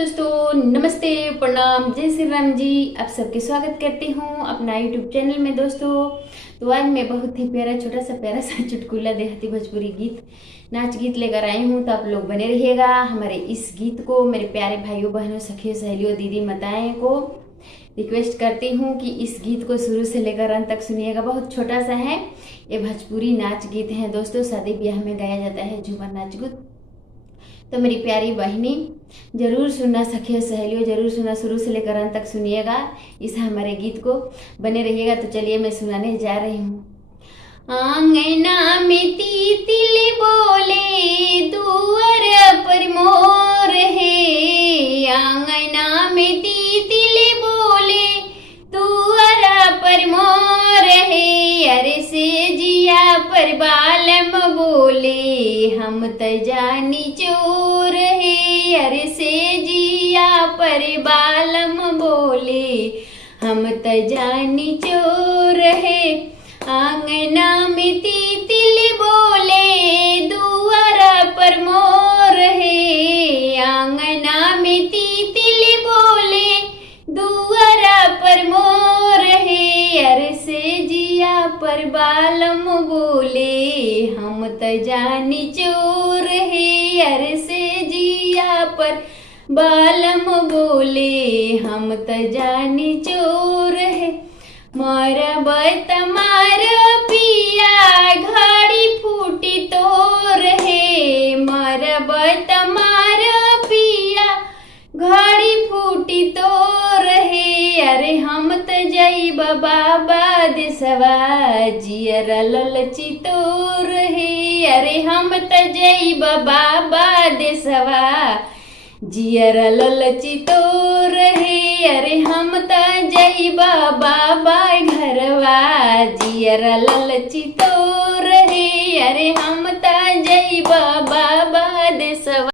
दोस्तों, नमस्ते, प्रणाम, जय श्री राम जी। आप सबके स्वागत करती हूँ अपना यूट्यूब चैनल में। दोस्तों, तो आज मैं बहुत ही छोटा सा चुटकुला देहाती भोजपुरी गीत नाच गीत लेकर आई हूँ। तो आप लोग बने रहिएगा हमारे इस गीत को। मेरे प्यारे भाइयों बहनों सखियों सहेलियों दीदी माताएं को रिक्वेस्ट करती हूँ कि इस गीत को शुरू से लेकर अंत तक सुनिएगा। बहुत छोटा सा है, ये भोजपुरी नाच गीत है दोस्तों। शादी ब्याह में गाया जाता है झूमर नाच गीत। तो मेरी प्यारी बहनी जरूर सुनना, सखियों सहेलियों जरूर सुनना, शुरू से लेकर अंत तक सुनिएगा इस हमारे गीत को, बने रहिएगा। तो चलिए मैं सुनाने जा रही हूँ। आंगना में तीतिल बोले दुआर पर मोर है, आंगना में तीतिल बोले दुआर पर मोर है, अरे से जिया पर बालम बोले हम त जानी चोर है, अरे से जिया पर बालम बोले हम त जानी चोर है। आंगना में तीतिल बोले दुआरा पर मोर है, आंगना में तीतिल बोले दुआरा पर मोर है, अरे से जिया पर बालम बोले हम त जानी चोर है, अरे से जिया पर बालम बोले हम त जानी चोर है। मरब तमार पिया घड़ी फूटी तोर है, मरब तमार पिया घड़ी फूटी तोर है, अरे हम त जइब बाबा देसवा जियर ललची तोर है, अरे हम त जइब बाबा देसवा जियर ललची तोर है, अरे हम त जइबा बाबा घरवा जियर ललची तोर है, अरे हम त जइबा बाबा देसवा।